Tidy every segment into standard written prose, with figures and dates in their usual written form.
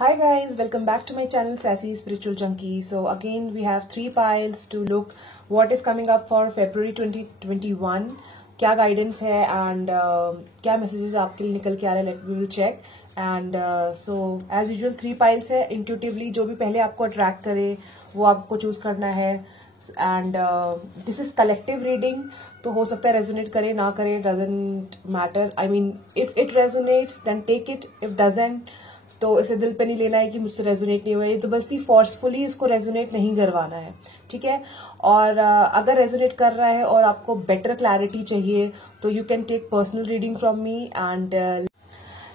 Hi guys, welcome back to my channel Sassy Spiritual Junkie. So again we have 3 piles to look what is coming up for February 2021. क्या guidance है and क्या messages आपके लिए निकल के आ रहे हैं, let we will check. And so as usual 3 piles है. इंट्यूटिवली जो भी पहले आपको अट्रैक्ट करे वो आपको चूज करना है. And this is collective reading, तो हो सकता है रेजोनेट करे ना करे, doesn't matter. I mean if it resonates then take it, if doesn't तो इसे दिल पे नहीं लेना है कि मुझसे रेजोनेट नहीं हुआ. ये जबरदस्ती फोर्सफुली इसको रेजोनेट नहीं करवाना है, ठीक है. और अगर रेजोनेट कर रहा है और आपको बेटर क्लैरिटी चाहिए तो you can take personal reading from me and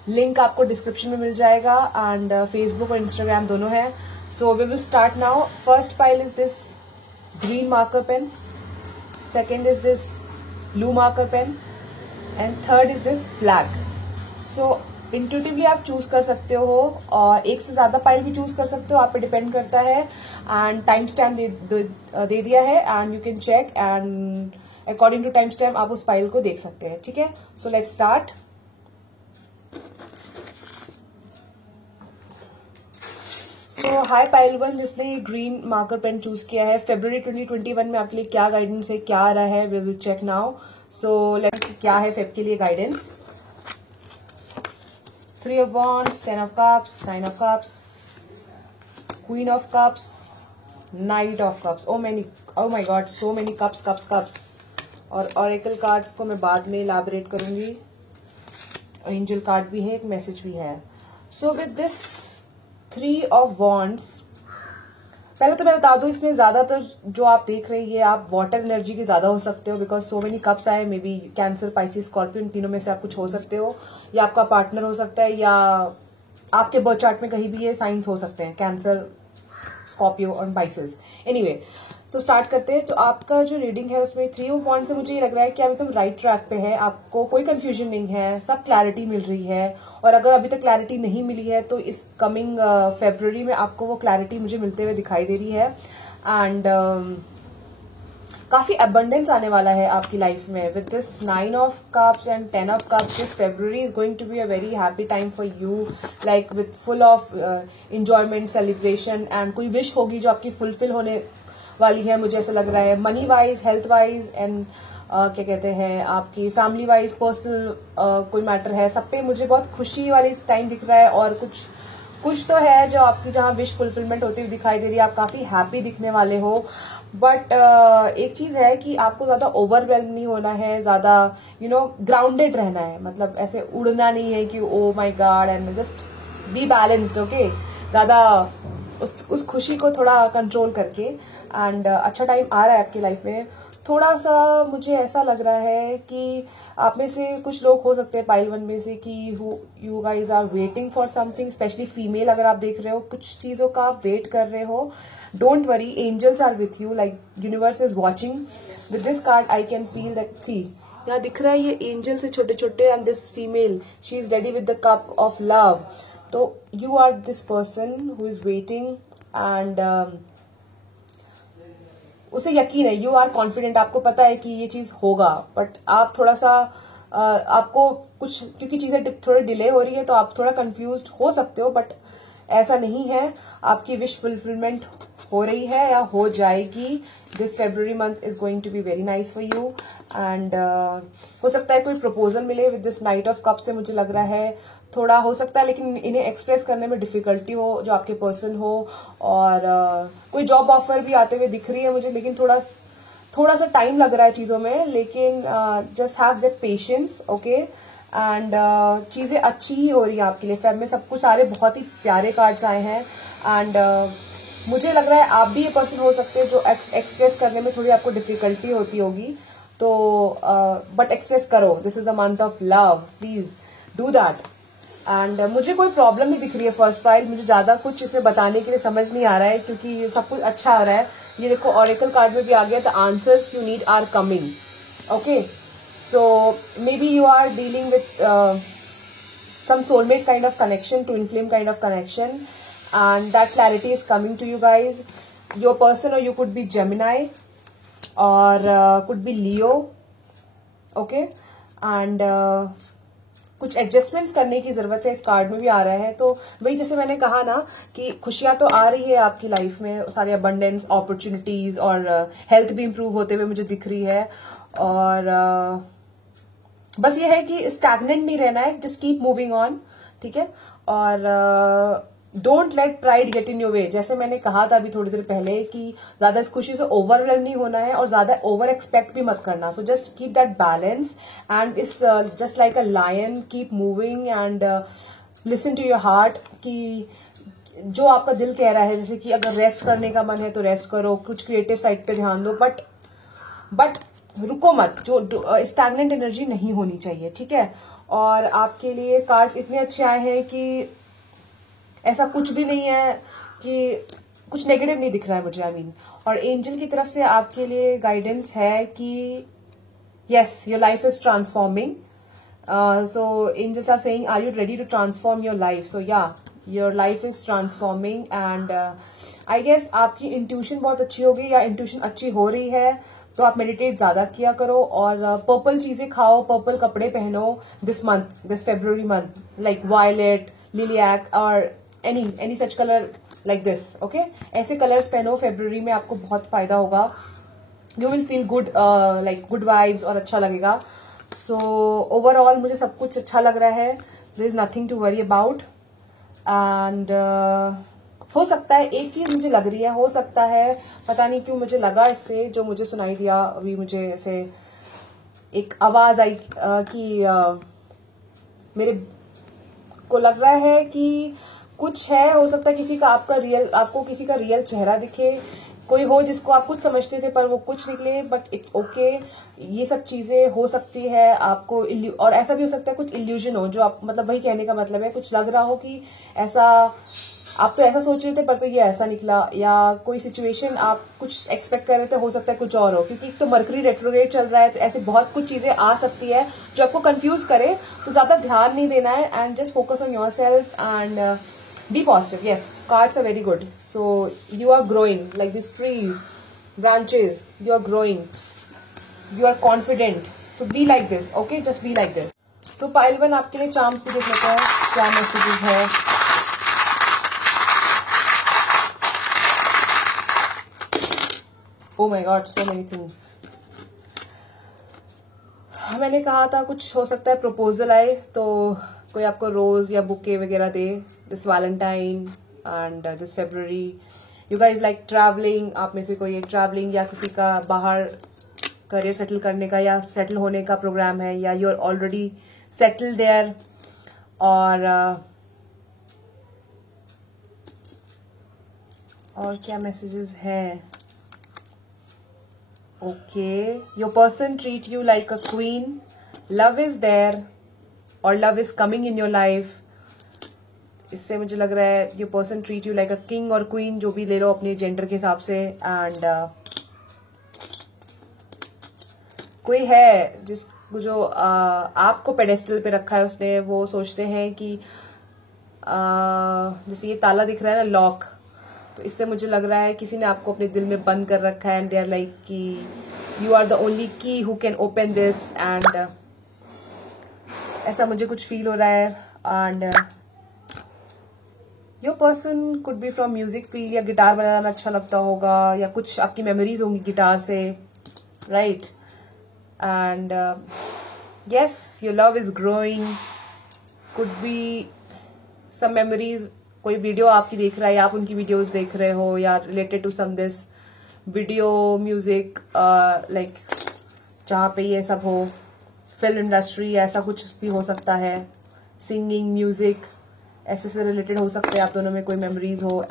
link आपको डिस्क्रिप्शन में मिल जाएगा. एंड फेसबुक और इंस्टाग्राम दोनों है. So we will start now. First pile is this green marker pen, second is this blue marker pen and third is this black. So intuitively आप choose कर सकते हो और एक से ज्यादा पाइल भी चूज कर सकते हो, आप पे डिपेंड करता है. एंड टाइम स्टैम्प दे दिया है and you can check and according to time stamp आप उस पाइल को देख सकते हैं, ठीक है. So let's start. So hi pile one, जिसने ये ग्रीन मार्कर पेन चूज किया है, फेब्रुवरी 2021 में आपके लिए क्या गाइडेंस है, क्या आ रहा है, we will check now. So let क्या है फेब के लिए guidance. 3 of Wands, 10 of Cups, 9 of Cups, Queen of Cups, Knight of Cups. Oh my God, so many cups. और Oracle cards को मैं बाद में elaborate करूंगी. Angel कार्ड भी है, एक मैसेज भी है. So with this 3 of Wands, पहले तो मैं बता दूं इसमें ज्यादातर जो आप देख रहे हैं ये आप वाटर एनर्जी के ज्यादा हो सकते हो, बिकॉज सो मेनी कप्स आए. May be cancer, Pisces, scorpion, तीनों में से आप कुछ हो सकते हो, या आपका पार्टनर हो सकता है, या आपके बर्थ चार्ट में कहीं भी ये साइंस हो सकते हैं, कैंसर, स्कॉर्पियो और पाइसिस. एनीवे, तो स्टार्ट करते हैं. तो आपका जो रीडिंग है उसमें 3 ऑफ वॉन्ड्स से मुझे ये लग रहा है कि आप एकदम राइट ट्रैक पे है, आपको कोई कंफ्यूजन नहीं है, सब क्लैरिटी मिल रही है. और अगर अभी तक क्लैरिटी नहीं मिली है तो इस कमिंग फेब्रुवरी में आपको वो क्लैरिटी मुझे मिलते हुए दिखाई दे रही है. एंड काफी अबंडेंस आने वाला है आपकी लाइफ में. With this 9 of cups and 10 of cups, this February is going to be a very happy time for you, like with full of enjoyment, celebration. And कोई विश होगी जो आपकी फुलफिल होने वाली है, मुझे ऐसा लग रहा है. Money wise, health wise and क्या कहते हैं, आपकी फैमिली वाइज, पर्सनल कोई मैटर है, सब पे मुझे बहुत खुशी वाली टाइम दिख रहा है. और कुछ तो है जो आपकी जहां विश फुलफिलमेंट होती हुई दिखाई दे रही है. आप काफी हैप्पी दिखने वाले हो. बट एक चीज है कि आपको ज्यादा ओवरवेल्म नहीं होना है, ज्यादा ग्राउंडेड रहना है. मतलब ऐसे उड़ना नहीं है कि oh my God, and just be balanced, okay. ज्यादा उस खुशी को थोड़ा कंट्रोल करके. एंड अच्छा टाइम आ रहा है आपकी लाइफ में. थोड़ा सा मुझे ऐसा लग रहा है कि आप में से कुछ लोग हो सकते हैं पाइल वन में से कि you guys are waiting for something, specially female अगर आप देख रहे हो, कुछ चीजों का आप वेट कर रहे हो. Don't worry, angels are with you, like universe is watching. With this card I can feel that, see यहाँ दिख रहा है ये एंजल से छोटे छोटे, and this female she is ready with the cup of love. तो you are this person who is waiting and उसे यकीन है, यू आर कॉन्फिडेंट, आपको पता है कि ये चीज होगा. बट आप थोड़ा सा आपको कुछ, क्योंकि चीजें थोड़ी डिले हो रही है तो आप थोड़ा कंफ्यूज्ड हो सकते हो. बट ऐसा नहीं है, आपकी विश फुलफिलमेंट हो रही है या हो जाएगी. This February month is going to be very nice for you. And हो सकता है कोई प्रपोजल मिले with this knight of cup से, मुझे लग रहा है थोड़ा हो सकता है, लेकिन इन्हें एक्सप्रेस करने में डिफिकल्टी हो जो आपके पर्सन हो. और कोई जॉब ऑफर भी आते हुए दिख रही है मुझे, लेकिन थोड़ा सा टाइम लग रहा है चीजों में. लेकिन just have that patience, okay. And चीजें अच्छी ही हो रही है आपके लिए. फेब में सब कुछ, सारे बहुत ही प्यारे कार्ड्स आए हैं. एंड मुझे लग रहा है आप भी ये पर्सन हो सकते हैं जो एक्सप्रेस करने में थोड़ी आपको डिफिकल्टी होती होगी. तो बट एक्सप्रेस करो. This is a month of love, please do that. And मुझे कोई प्रॉब्लम नहीं दिख रही है फर्स्ट पाइल. मुझे ज्यादा कुछ इसमें बताने के लिए समझ नहीं आ रहा है, क्योंकि सब कुछ अच्छा आ रहा है. ये देखो ऑरेकल कार्ड में भी आ गया, the answers you need are coming, okay. So maybe you are dealing with some soulmate kind of connection, twin flame kind of connection, and that clarity is coming to you guys. Your person, or you could be Gemini or could be Leo, okay. And कुछ adjustments करने की जरूरत है, इस card में भी आ रहा है। तो वही जैसे मैंने कहा ना कि खुशियां तो आ रही है आपकी लाइफ में, सारी अबंडेंस, अपॉर्चुनिटीज, और हेल्थ भी इंप्रूव होते हुए मुझे दिख रही है। और बस ये है कि स्टैग्नेंट नहीं रहना है, जस्ट कीप मूविंग ऑन, ठीक है। और don't let pride get in your way, जैसे मैंने कहा था अभी थोड़ी देर पहले कि ज्यादा इस खुशी से ओवरवेल्म नहीं होना है और ज्यादा ओवर एक्सपेक्ट भी मत करना। So just keep that balance and it's just like a lion, keep moving and listen to your heart कि जो आपका दिल कह रहा है। जैसे कि अगर रेस्ट करने का मन है तो रेस्ट करो, कुछ क्रिएटिव साइड पे ध्यान दो, बट रुको मत, जो स्टैग्नेंट एनर्जी नहीं होनी चाहिए, ठीक है। और आपके लिए कार्ड्स इतने अच्छे आए हैं कि ऐसा कुछ भी नहीं है कि कुछ नेगेटिव नहीं दिख रहा है मुझे, आई मीन। और एंजल की तरफ से आपके लिए गाइडेंस है कि yes, your life is transforming. So angels are saying, are you ready to transform your life? So ya, your life is transforming and I guess आपकी इंट्यूशन बहुत अच्छी होगी, या इंट्यूशन अच्छी हो रही है तो आप मेडिटेट ज्यादा किया करो और पर्पल चीजें खाओ, पर्पल कपड़े पहनो this month, this February month, like violet, lilac और any such colour like this, okay. ऐसे कलर्स पहनो फेब्रुअरी में, आपको बहुत फायदा होगा। You will feel good, like good vibes, और अच्छा लगेगा। सो ओवरऑल मुझे सब कुछ अच्छा लग रहा है, there is nothing to worry about. And हो सकता है एक चीज मुझे लग रही है, हो सकता है, पता नहीं क्यों मुझे लगा इससे, जो मुझे सुनाई दिया अभी, मुझे ऐसे एक आवाज आई कि मेरे को लग रहा है कि कुछ है, हो सकता है किसी का आपको किसी का रियल चेहरा दिखे, कोई हो जिसको आप कुछ समझते थे पर वो कुछ निकले, बट इट्स ओके। ये सब चीजें हो सकती है आपको, और ऐसा भी हो सकता है कुछ इल्यूजन हो, जो आप, मतलब वही कहने का मतलब है, कुछ लग रहा हो कि ऐसा, आप तो ऐसा सोच रहे थे पर तो ये ऐसा निकला, या कोई सिचुएशन आप कुछ एक्सपेक्ट कर रहे थे, हो सकता है कुछ और हो, क्योंकि एक तो मरकरी रेट्रोग्रेड चल रहा है, तो ऐसे बहुत कुछ चीजें आ सकती है जो आपको कंफ्यूज करे। तो ज्यादा ध्यान नहीं देना है and just focus on your self and be positive. Yes, cards are very good. So you are growing like this trees, branches, you are growing, you are confident, so be like this, okay, just be like this. So pile 1 आपके लिए charms भी देख लेते हैं, क्या messages है। Oh my God, so many things. मैंने कहा था कुछ हो सकता है प्रपोजल आए, तो कोई आपको रोज या बुके वगैरह दे this valentine and this February. You guys like travelling, आप में से कोई एक ट्रैवलिंग या किसी का बाहर करियर सेटल करने का या सेटल होने का प्रोग्राम है, या you are already settled there. और क्या मैसेजेस हैं? Okay, your person treat you like a queen, love is there or love is coming in your life. इससे मुझे लग रहा है your person treat you like a king और queen, जो भी ले लो अपने जेंडर के हिसाब से। एंड कोई है जो आपको पेडेस्टल पे रखा है उसने, वो सोचते हैं कि जैसे ये ताला दिख रहा है ना, लॉक, तो इससे मुझे लग रहा है किसी ने आपको अपने दिल में बंद कर रखा है एंड दे आर लाइक कि यू आर द ओनली की who can open this, and ऐसा मुझे कुछ फील हो रहा है। And your person could be from music field, या गिटार बजाना अच्छा लगता होगा, या कुछ आपकी मेमोरीज होंगी गिटार से, right. And yes, your love is growing, could be some memories, कोई वीडियो आपकी देख रहा है या आप उनकी वीडियोस देख रहे हो, या related to some this video music, like जहाँ पे ये सब हो, फिल्म इंडस्ट्री, ऐसा कुछ भी हो सकता है, सिंगिंग, म्यूजिक, ऐसे से रिलेटेड हो सकते हैं आप दोनों में कोई मेमोरीज हो।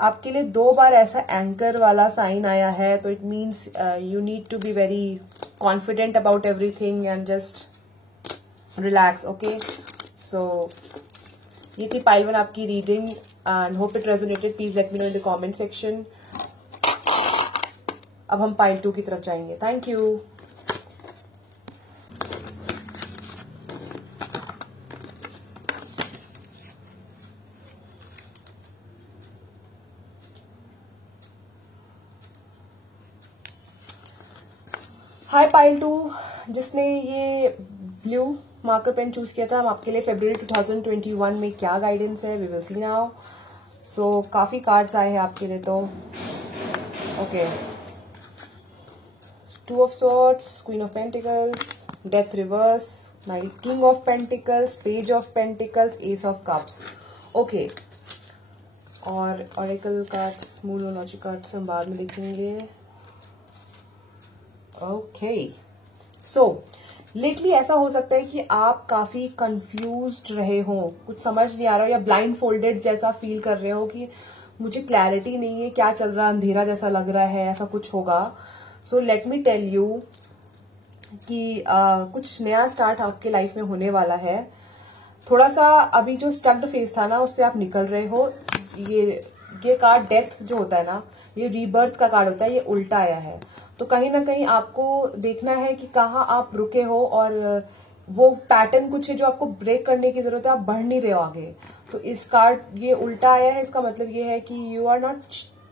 आपके लिए 2 बार ऐसा एंकर वाला साइन आया है, तो it means you need to be very confident about everything and just relax, okay. So ये थी पाइल 1 आपकी reading and hope it resonated. Please let me know in the comment section. अब हम pile 2 की तरफ जाएंगे। Thank you. हाय पाइल 2, जिसने ये ब्लू मार्कर पेन चूज किया था हम आपके लिए फरवरी 2021 में क्या गाइडेंस है, वी विल सी नाउ। सो काफी कार्ड्स आए हैं आपके लिए। तो okay, two of swords, queen of pentacles, death reverse, king of pentacles, page of pentacles, S of cups. Okay, और ऑरेकल कार्ड्स, न्यूमरोलॉजी कार्ड्स हम बाद में लिखेंगे। ओके, सो लेटली ऐसा हो सकता है कि आप काफी कंफ्यूज्ड रहे हो, कुछ समझ नहीं आ रहा हो, या ब्लाइंड फोल्डेड जैसा फील कर रहे हो कि मुझे क्लैरिटी नहीं है, क्या चल रहा है, अंधेरा जैसा लग रहा है, ऐसा कुछ होगा। So let me tell you कि कुछ नया स्टार्ट आपके लाइफ में होने वाला है। थोड़ा सा अभी जो स्टक्ड फेज था ना, उससे आप निकल रहे हो। ये कार्ड डेथ जो होता है ना, ये रीबर्थ का कार्ड होता है, ये उल्टा आया है। तो कहीं ना कहीं आपको देखना है कि कहाँ आप रुके हो, और वो पैटर्न कुछ है जो आपको ब्रेक करने की जरूरत है, आप बढ़ नहीं रहे हो आगे। तो इस कार्ड ये उल्टा आया है, इसका मतलब ये है कि you are not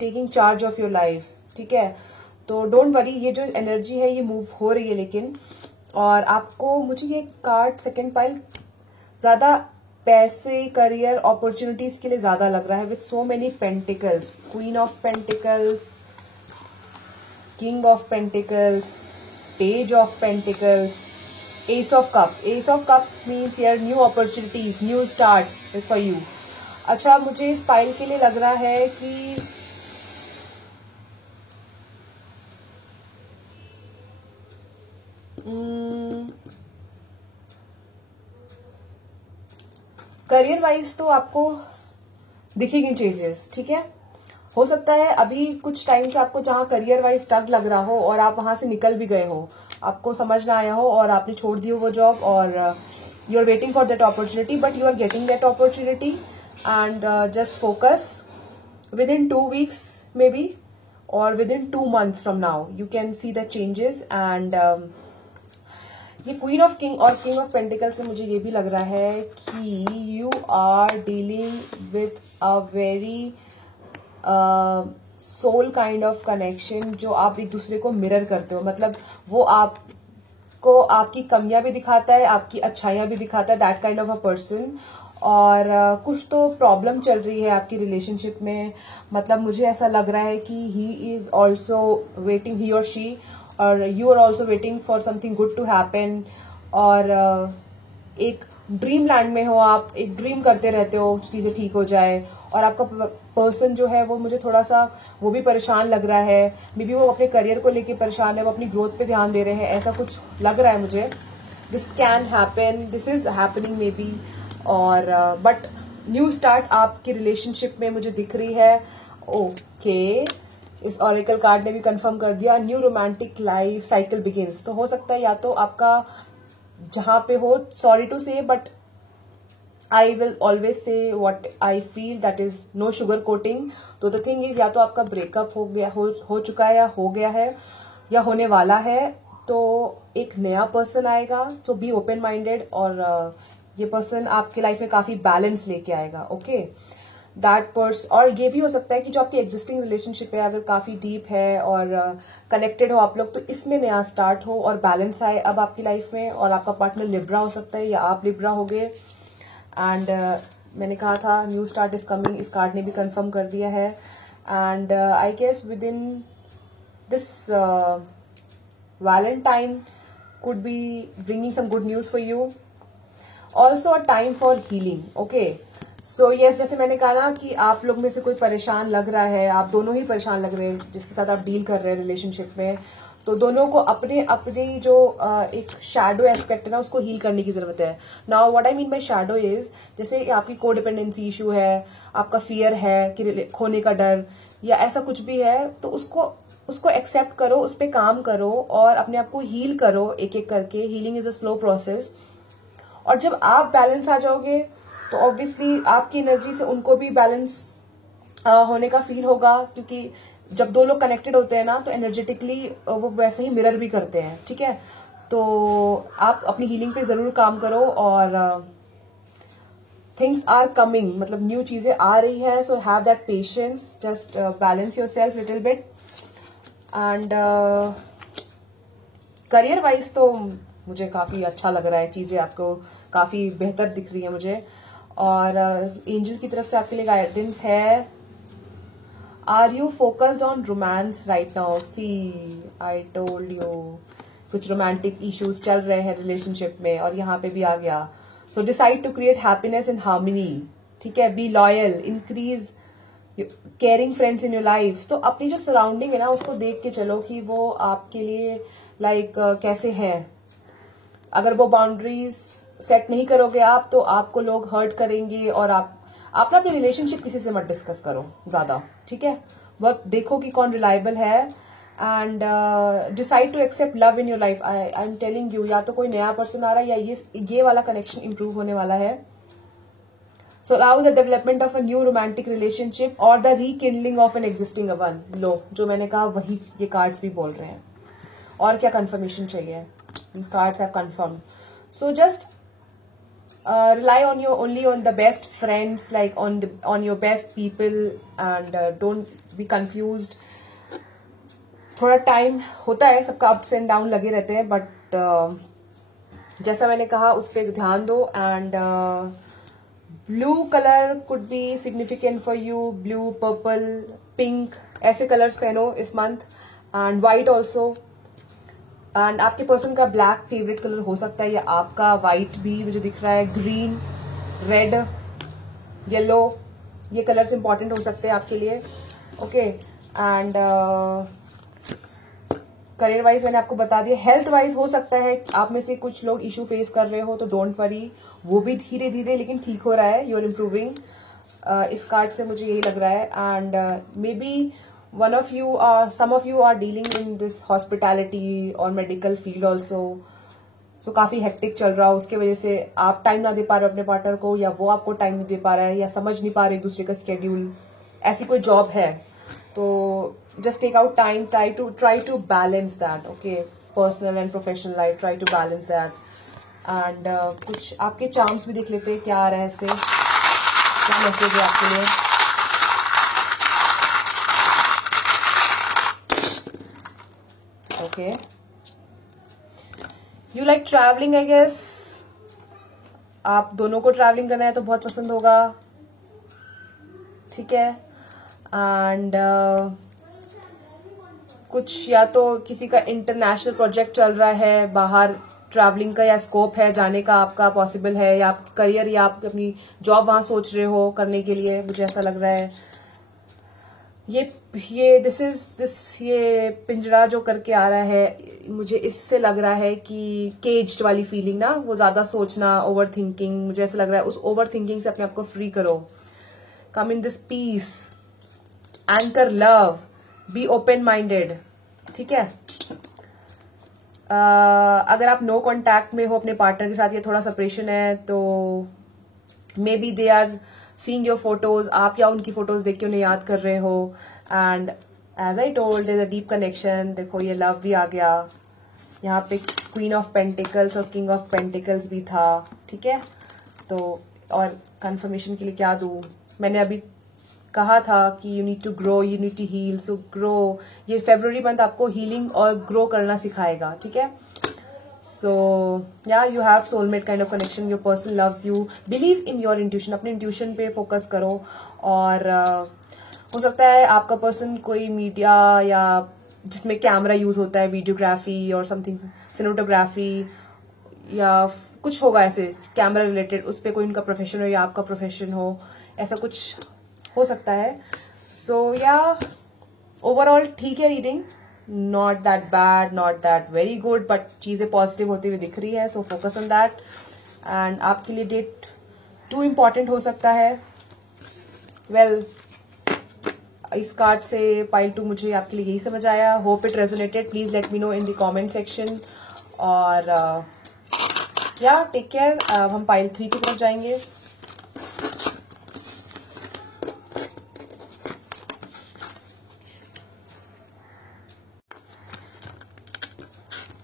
taking charge of your life, ठीक है। तो डोंट वरी, ये जो एनर्जी है ये मूव हो रही है, लेकिन और आपको, मुझे ये कार्ड सेकेंड पाइल ज्यादा पैसे, करियर, अपॉर्चुनिटीज के लिए ज्यादा लग रहा है, with so many pentacles, queen of pentacles, king of pentacles, page of pentacles, S of cups. S of cups means here new opportunities, new start is for you. अच्छा, मुझे इस पाइल के लिए लग रहा है कि करियर वाइज तो आपको दिखेंगे चेंजेस, ठीक है। हो सकता है अभी कुछ टाइम से आपको जहां करियर वाइज स्टक लग रहा हो और आप वहां से निकल भी गए हो, आपको समझ ना आया हो और आपने छोड़ दी हो वो जॉब, और you are waiting for that opportunity, but you are getting that opportunity. And just focus, within 2 weeks maybe, और within 2 months from now you can see the changes. And ये queen of king और king of pentacle से मुझे ये भी लग रहा है कि you are dealing with a very soul kind of connection, जो आप एक दूसरे को मिरर करते हो। मतलब वो आपको आपकी कमियां भी दिखाता है, आपकी अच्छाइयां भी दिखाता है, that kind of a person. और कुछ तो प्रॉब्लम चल रही है आपकी रिलेशनशिप में। मतलब मुझे ऐसा लग रहा है कि he is also waiting, he और शी, और you are also waiting for something good to happen. और एक ड्रीम लैंड में हो आप, एक ड्रीम करते रहते हो चीजें ठीक हो जाए, और आपका पर्सन जो है वो मुझे थोड़ा सा वो भी परेशान लग रहा है। मे बी वो अपने करियर को लेके परेशान है, वो अपनी ग्रोथ पे ध्यान दे रहे हैं, ऐसा कुछ लग रहा है मुझे। This can happen, this is happening may be. और बट न्यू स्टार्ट आपकी रिलेशनशिप में मुझे दिख रही है। ओके, इस ऑरेकल कार्ड ने भी कंफर्म कर दिया, new romantic life cycle begins. तो हो सकता है या तो आपका जहां पे हो, sorry to say, but I will always say what I feel, that is no sugar coating. तो द थिंग इज, या तो आपका ब्रेकअप हो गया, हो चुका है, या हो गया है, या होने वाला है। तो एक नया पर्सन आएगा, तो बी ओपन माइंडेड, और ये पर्सन आपके लाइफ में काफी बैलेंस लेके आएगा। Okay, that person. और ये भी हो सकता है कि जो आपकी एग्जिस्टिंग रिलेशनशिप है, अगर काफी डीप है और कनेक्टेड हो आप लोग, तो इसमें नया स्टार्ट हो और बैलेंस आए अब आपकी लाइफ में। और आपका पार्टनर लिब्रा हो सकता है, या आप लिब्रा होगे। एंड मैंने कहा था न्यू स्टार्ट इज कमिंग, इस कार्ड ने भी कंफर्म कर दिया है। And I guess within this Valentine could be bringing some good news for you. Also a time for healing. Okay, so yes, जैसे मैंने कहा ना कि आप लोग में से कोई परेशान लग रहा है, आप दोनों ही परेशान लग रहे हैं जिसके साथ आप डील कर रहे हैं रिलेशनशिप में, तो दोनों को अपने अपनी जो एक शैडो एस्पेक्ट है ना, उसको हील करने की जरूरत है। Now what I mean by shadow is, जैसे आपकी कोडिपेंडेंसी इशू है, आपका फियर है कि खोने का डर, या ऐसा कुछ भी है, तो उसको एक्सेप्ट करो, उस पर काम करो और अपने आप को हील करो एक एक करके। Healing is a slow process. और जब आप बैलेंस आ जाओगे तो ऑब्वियसली आपकी एनर्जी से उनको भी बैलेंस होने का फील होगा, क्योंकि जब दो लोग कनेक्टेड होते हैं ना, तो एनर्जेटिकली वो वैसे ही मिरर भी करते हैं, ठीक है। तो आप अपनी हीलिंग पे जरूर काम करो, और थिंग्स आर कमिंग, मतलब न्यू चीजें आ रही है। So have that patience, just balance your self little bit. And career wise तो मुझे काफी अच्छा लग रहा है, चीजें आपको काफी बेहतर दिख रही है मुझे। और एंजल की तरफ से आपके लिए गाइडेंस है, are you focused on romance right now? See I told you, कुछ रोमांटिक इश्यूज चल रहे हैं रिलेशनशिप में, और यहाँ पे भी आ गया। So decide to create happiness and harmony, ठीक है। Be loyal, increase caring friends in your life. तो अपनी जो सराउंडिंग है ना, उसको देख के चलो कि वो आपके लिए लाइक कैसे हैं। अगर वो बाउंड्रीज सेट नहीं करोगे आप, तो आपको लोग हर्ट करेंगे, और आप ना अपनी रिलेशनशिप किसी से मत डिस्कस करो ज्यादा, ठीक है। वक्त देखो कि कौन रिलायबल है, and decide to accept love in your life. I am telling you, या तो कोई नया पर्सन आ रहा है, या ये वाला कनेक्शन इंप्रूव होने वाला है। So allow the development of a new romantic relationship or the rekindling of an existing one. लो, जो मैंने कहा वही ये कार्ड्स भी बोल रहे हैं। और क्या कंफर्मेशन चाहिए? These cards have confirmed. So just rely on your only on the best friends, like on your best people, and don't be confused. थोड़ा टाइम होता है, सबका अप्स एंड डाउन लगे रहते हैं, बट जैसा मैंने कहा उस पर ध्यान दो। And blue colour could be significant for you, blue, purple, pink, ऐसे कलर्स पहनो इस month, and white also. And आपके पर्सन का ब्लैक फेवरेट कलर हो सकता है, या आपका व्हाइट भी मुझे दिख रहा है, ग्रीन, रेड, येलो, ये कलर्स इंपॉर्टेंट हो सकते हैं आपके लिए, ओके। एंड करियर वाइज मैंने आपको बता दिया। हेल्थ वाइज हो सकता है आप में से कुछ लोग इशू फेस कर रहे हो, तो डोंट वरी, वो भी धीरे धीरे लेकिन ठीक हो रहा है, यू आर इम्प्रूविंग। इस कार्ड से मुझे यही लग रहा है। And may be one of you or some of you are dealing in this hospitality और medical field also, so काफी हेक्टिक चल रहा हो, उसके वजह से आप टाइम ना दे पा रहे हो अपने पार्टनर को, या वो आपको टाइम नहीं दे पा रहा है, या समझ नहीं पा रहे एक दूसरे का स्केड्यूल। ऐसी कोई जॉब है तो just take out time, try to balance that, okay, personal and professional life, try to balance that. and कुछ आपके चार्म्स भी देख लेते हैं, क्या आ रहा है इससे, क्या मैसेज है आपके लिए। Okay, you like travelling, I guess आप दोनों को ट्रैवलिंग करना है तो बहुत पसंद होगा, ठीक है। एंड कुछ या तो किसी का इंटरनेशनल प्रोजेक्ट चल रहा है, बाहर ट्रैवलिंग का या स्कोप है जाने का आपका पॉसिबल है, या आप करियर या आप अपनी जॉब वहां सोच रहे हो करने के लिए, मुझे ऐसा लग रहा है। ये पिंजरा जो करके आ रहा है, मुझे इससे लग रहा है कि केज्ड वाली फीलिंग ना, वो ज्यादा सोचना, ओवर थिंकिंग, मुझे ऐसा लग रहा है उस ओवर थिंकिंग से अपने आप को फ्री करो। Come in this peace, anchor love, be open minded, ठीक है। अगर आप नो कॉन्टैक्ट में हो अपने पार्टनर के साथ, या थोड़ा सेपरेशन है, तो maybe they are seeing your photos, आप या उनकी फोटोज देख के उन्हें याद कर रहे हो। And as I told, there is a deep connection. देखो ये लव भी आ गया, यहाँ पे क्वीन ऑफ पेंटिकल्स और किंग ऑफ पेंटिकल्स भी था, ठीक है। तो और कंफर्मेशन के लिए क्या दूं, मैंने अभी कहा था कि you need to grow, you need to heal, so grow. ये फेब्रुअरी मंथ आपको हीलिंग और ग्रो करना सिखाएगा, ठीक है। So yeah, you have soulmate kind of connection, your person loves you, believe in your intuition, अपने intuition पे focus करो। और हो सकता है आपका पर्सन कोई मीडिया या जिसमें कैमरा यूज होता है, वीडियोग्राफी और समथिंग, सिनेमेटोग्राफी या कुछ होगा ऐसे कैमरा रिलेटेड, उस पर कोई उनका प्रोफेशन हो या आपका प्रोफेशन हो, ऐसा कुछ हो सकता है। सो या ओवरऑल ठीक है reading, not that bad, not that very good, but चीजें पॉजिटिव होती हुई दिख रही है, so focus on that. And आपके लिए डेट 2 इम्पॉर्टेंट हो सकता है। वेल इस कार्ड से पाइल 2 मुझे आपके लिए यही समझ आया। Hope it resonated, please let me know in the comment section. और या टेक केयर। अब हम पाइल 3 की तरफ जाएंगे।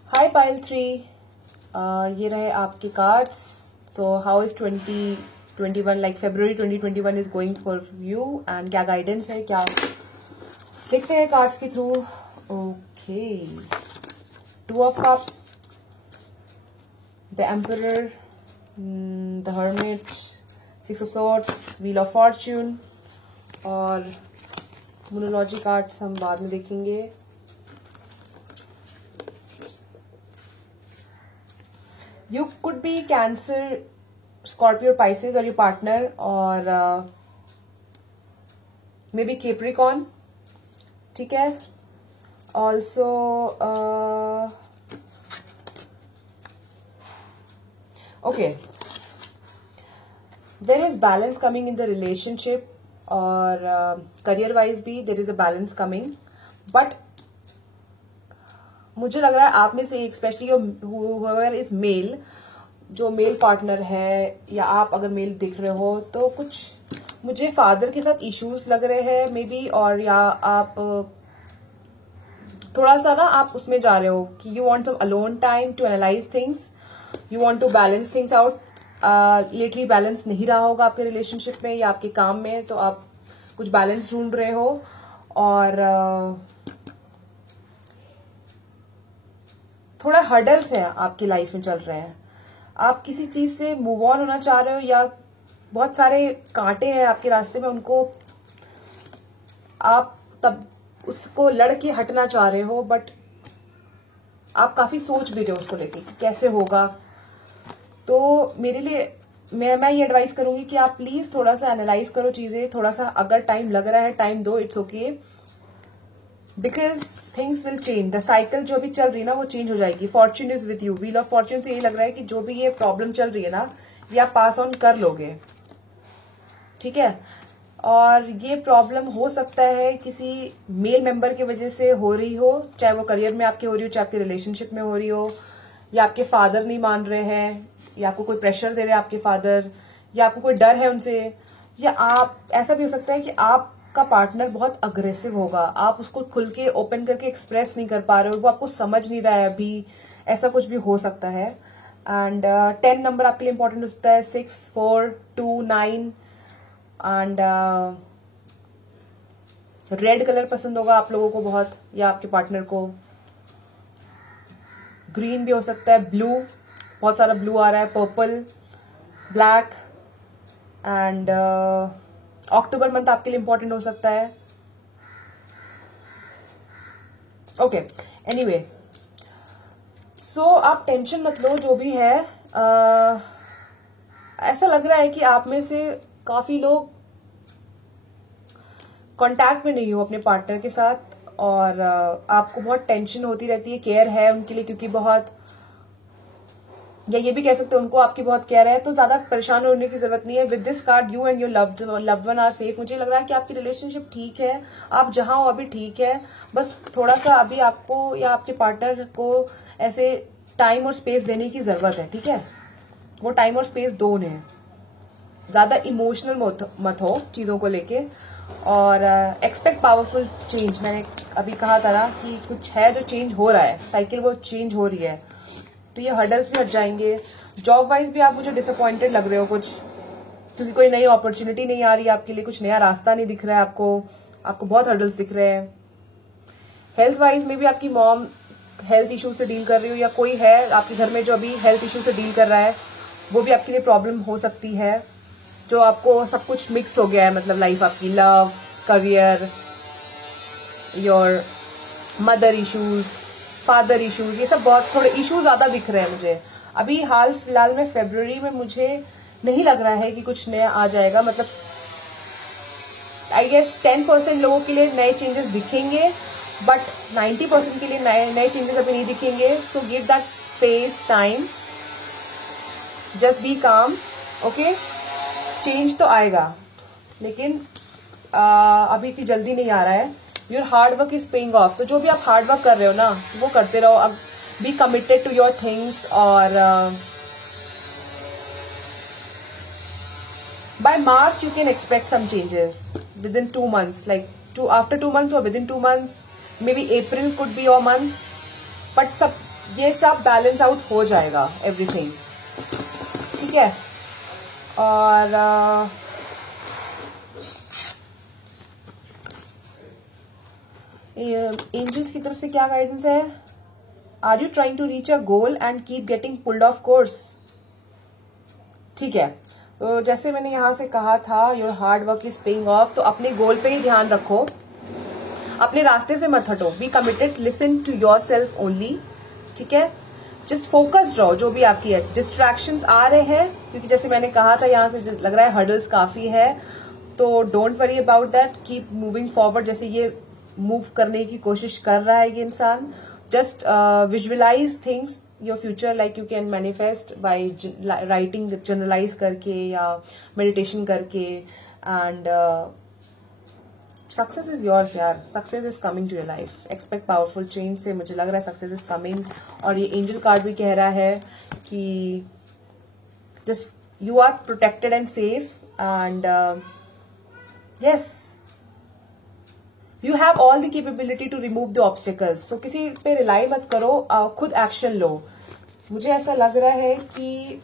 हाय पाइल 3, ये रहे आपके cards. So how is 2021, like February 2021 is going for you, and क्या गाइडेंस है, क्या देखते हैं कार्ड्स के through. Okay, 2 of cups, the emperor, the hermit, 6 of swords, wheel of Fortune और मोनोलॉजी कार्ड्स हम बाद में देखेंगे. You could be Cancer, Scorpio, Pisces, or your partner, or maybe Capricorn. ठीक है. Also, okay. There is balance coming in the relationship, और career-wise भी there is a balance coming, but मुझे लग रहा है आप में से एक, स्पेशली whoever is मेल, जो मेल पार्टनर है, या आप अगर मेल दिख रहे हो तो कुछ मुझे फादर के साथ इश्यूज लग रहे हैं मे बी, और या आप थोड़ा सा ना आप उसमें जा रहे हो कि you want some alone time to analyse things, you want to balance things out. Lately balance नहीं रहा होगा आपके रिलेशनशिप में या आपके काम में, तो आप कुछ बैलेंस ढूंढ रहे हो. और थोड़ा हर्डल्स हैं आपकी लाइफ में चल रहे हैं, आप किसी चीज से मूव ऑन होना चाह रहे हो, या बहुत सारे कांटे हैं आपके रास्ते में, उनको आप तब उसको लड़के हटना चाह रहे हो, बट आप काफी सोच भी रहे हो उसको लेके कैसे होगा. तो मेरे लिए मैं ये एडवाइस करूंगी कि आप प्लीज थोड़ा सा एनालाइज करो चीजें, थोड़ा सा अगर टाइम लग रहा है टाइम दो, it's okay, because things will change. The cycle जो अभी चल रही है ना वो चेंज हो जाएगी. Fortune is with you. Wheel of Fortune से ये लग रहा है कि जो भी ये प्रॉब्लम चल रही है ना, ये आप पास ऑन कर लोगे. ठीक है. और ये प्रॉब्लम हो सकता है किसी मेल मेंबर की वजह से हो रही हो, चाहे वो करियर में आपके हो रही हो, चाहे आपके रिलेशनशिप में हो रही हो, या आपके फादर नहीं मान रहे हैं, या आपको कोई प्रेशर दे रहे हैं आपके फादर, या आपको कोई डर है उनसे, या आप ऐसा भी हो सकता है कि आपका पार्टनर बहुत अग्रेसिव होगा, आप उसको खुल के ओपन करके एक्सप्रेस नहीं कर पा रहे हो, वो आपको समझ नहीं रहा है अभी, ऐसा कुछ भी हो सकता है. एंड 10 नंबर आपके लिए इंपॉर्टेंट हो सकता है. 6, 4, 2, 9 एंड रेड कलर पसंद होगा आप लोगों को बहुत, या आपके पार्टनर को. ग्रीन भी हो सकता है, ब्लू, बहुत सारा ब्लू आ रहा है, purple, black and October month आपके लिए इंपॉर्टेंट हो सकता है. ओके, एनीवे, सो आप टेंशन मत लो जो भी है. ऐसा लग रहा है कि आप में से काफी लोग कांटेक्ट में नहीं हो अपने पार्टनर के साथ, और आपको बहुत टेंशन होती रहती है, केयर है उनके लिए क्योंकि बहुत, या ये भी कह सकते हैं उनको आपकी बहुत केयर है, तो ज्यादा परेशान होने की जरूरत नहीं है. With this card you and your loved one are safe. मुझे लग रहा है कि आपकी रिलेशनशिप ठीक है, आप जहां हो अभी ठीक है, बस थोड़ा सा अभी आपको या आपके पार्टनर को ऐसे टाइम और स्पेस देने की जरूरत है. ठीक है, वो टाइम और स्पेस दो उन्हें, ज्यादा इमोशनल मत हो चीजों को लेके, और एक्सपेक्ट पावरफुल चेंज. मैंने अभी कहा था ना कि कुछ है जो चेंज हो रहा है, साइकिल वो चेंज हो रही है, तो ये हर्डल्स भी हट जाएंगे. जॉब वाइज भी आप मुझे डिसअपॉइंटेड लग रहे हो कुछ, क्योंकि कोई नई अपॉर्चुनिटी नहीं आ रही है आपके लिए, कुछ नया रास्ता नहीं दिख रहा है आपको बहुत हर्डल्स दिख रहे हैं. हेल्थ वाइज में भी आपकी मॉम हेल्थ इशू से डील कर रही हो, या कोई है आपके घर में जो अभी हेल्थ इशू से डील कर रहा है, वो भी आपके लिए प्रॉब्लम हो सकती है. जो आपको सब कुछ मिक्स्ड हो गया है, मतलब लाइफ आपकी, love, career, your mother issues, father issues, ये सब बहुत थोड़े इश्यूज ज्यादा दिख रहे हैं मुझे अभी. हाल फिलहाल में फरवरी में मुझे नहीं लग रहा है कि कुछ नया आ जाएगा. मतलब आई गेस 10% लोगों के लिए नए चेंजेस दिखेंगे, बट 90% के लिए नए चेंजेस अभी नहीं दिखेंगे. So give that space, time, just be काम. ओके, चेंज तो आएगा, लेकिन अभी इतनी जल्दी नहीं आ रहा है. Your hard work is paying off. तो जो भी आप हार्ड वर्क कर रहे हो ना, वो करते रहो. Be committed to your things, और by March you can expect some changes within 2 months, like after 2 months और within 2 months, maybe April could be your month, but ये सब बैलेंस आउट हो जाएगा, everything. ठीक है. और angels की तरफ से क्या गाइडेंस है are you trying to reach a goal and keep getting pulled off course? ठीक है, तो जैसे मैंने यहां से कहा था your hard work is paying off, तो अपने गोल पे ही ध्यान रखो, अपने रास्ते से मत हटो। Be committed, listen to your self only, ठीक है। जस्ट फोकस्ड रहो जो भी आपकी है। डिस्ट्रैक्शंस आ रहे हैं क्योंकि जैसे मैंने कहा था यहां से लग रहा है हर्डल्स काफी है, तो don't worry about that, keep moving forward. जैसे ये मूव करने की कोशिश कर रहा है ये इंसान, just visualise things your future, like you can manifest by writing, generalise करके या मेडिटेशन करके, एंड सक्सेस इज योर्स यार, success is coming to your life. Expect powerful change से मुझे लग रहा है सक्सेस इज कमिंग। और ये एंजल कार्ड भी कह रहा है कि just you are protected and safe, and yes you have all the capability to remove the obstacles. So किसी पे रिलाई मत करो, खुद एक्शन लो। मुझे ऐसा लग रहा है कि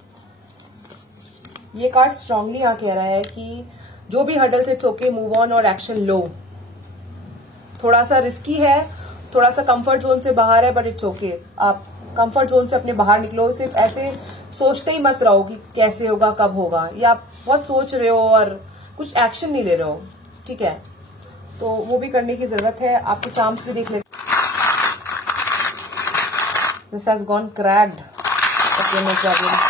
ये कार्ड स्ट्रांगली यहाँ कह रहा है कि जो भी hurdles, it's okay, move on और एक्शन लो। थोड़ा सा रिस्की है, थोड़ा सा कंफर्ट जोन से बाहर है, बट इट्स ओके। आप कंफर्ट जोन से अपने बाहर निकलो। सिर्फ ऐसे सोचते ही मत रहो कि कैसे होगा, कब होगा, या आप बहुत सोच रहे हो और कुछ एक्शन नहीं ले रहे हो, ठीक है, तो वो भी करने की जरूरत है। आपके चार्म्स भी देख लेते। This has gone cracked, okay, no problem.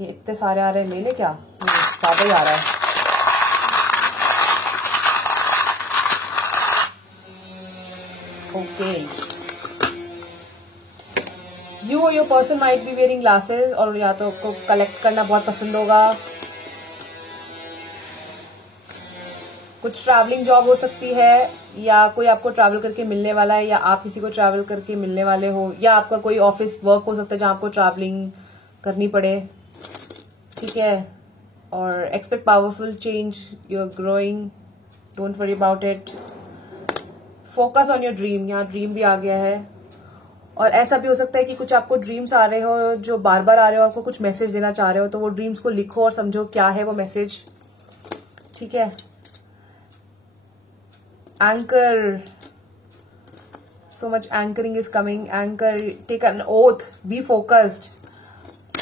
ये इतने सारे आ रहे हैं, ले ले क्या, ज्यादा ही आ रहा है। ओके, यू और your person might be wearing glasses, और या तो आपको कलेक्ट करना बहुत पसंद होगा। कुछ ट्रैवलिंग जॉब हो सकती है, या कोई आपको ट्रैवल करके मिलने वाला है, या आप किसी को ट्रैवल करके मिलने वाले हो, या आपका कोई ऑफिस वर्क हो सकता है जहां आपको ट्रैवलिंग करनी पड़े, ठीक है। और expect powerful change, you are growing, don't worry about it, focus on your dream. यहाँ ड्रीम भी आ गया है। और ऐसा भी हो सकता है कि कुछ आपको ड्रीम्स आ रहे हो जो बार बार आ रहे हो, आपको कुछ मैसेज देना चाह रहे हो, तो वो ड्रीम्स को लिखो और समझो क्या है वो मैसेज, ठीक है। Anchor, so much anchoring is coming. Anchor, take an oath, be focused.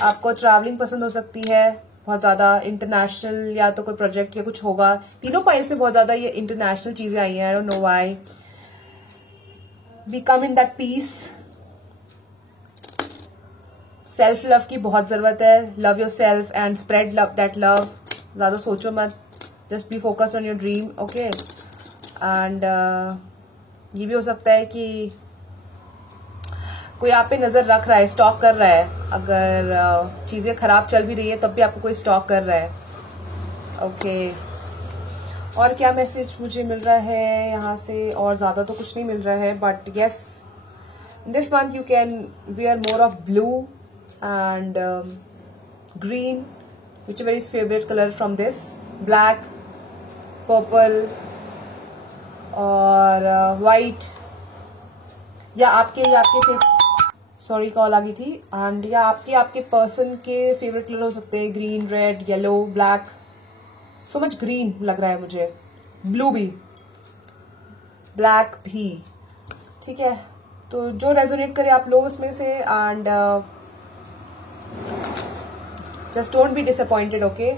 आपको ट्रैवलिंग पसंद हो सकती है बहुत ज्यादा, इंटरनेशनल, या तो कोई प्रोजेक्ट या कुछ होगा। तीनों पाइल्स में बहुत ज्यादा ये इंटरनेशनल चीजें आई हैं, I don't know why. Be calm in that peace. Self love की बहुत जरूरत है। Love your self and spread love, that love. ज्यादा सोचो मत, just be focused on your dream, okay. And ये भी हो सकता है कि कोई आप पे नजर रख रहा है, स्टॉक कर रहा है। अगर चीजें खराब चल भी रही है तब भी आपको कोई स्टॉक कर रहा है, ओके। और क्या मैसेज मुझे मिल रहा है यहाँ से? और ज्यादा तो कुछ नहीं मिल रहा है, but yes, this month you can wear more of blue and green, which is very favourite colour from this, black, purple और व्हाइट, या आपके सॉरी कॉल आ गई थी, एंड या आपके पर्सन के फेवरेट कलर हो सकते हैं, green, red, yellow, black. So much green लग रहा है मुझे, ब्लू भी, ब्लैक भी, ठीक है। तो जो रेजोनेट करे आप लो उसमें से, and just don't be disappointed, okay.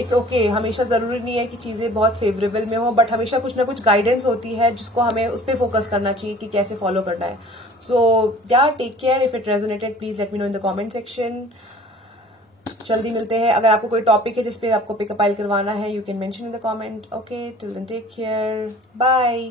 It's okay, हमेशा जरूरी नहीं है कि चीजें बहुत फेवरेबल में हो, बट हमेशा कुछ ना कुछ गाइडेंस होती है जिसको हमें उस पर फोकस करना चाहिए कि कैसे फॉलो करना है। So yeah take care. If it resonated please let me know in the comment section. जल्दी मिलते हैं। अगर आपको कोई टॉपिक है जिसपे आपको पिकअप फाइल करवाना है, you can mention in the comment, okay. Till then take care, bye.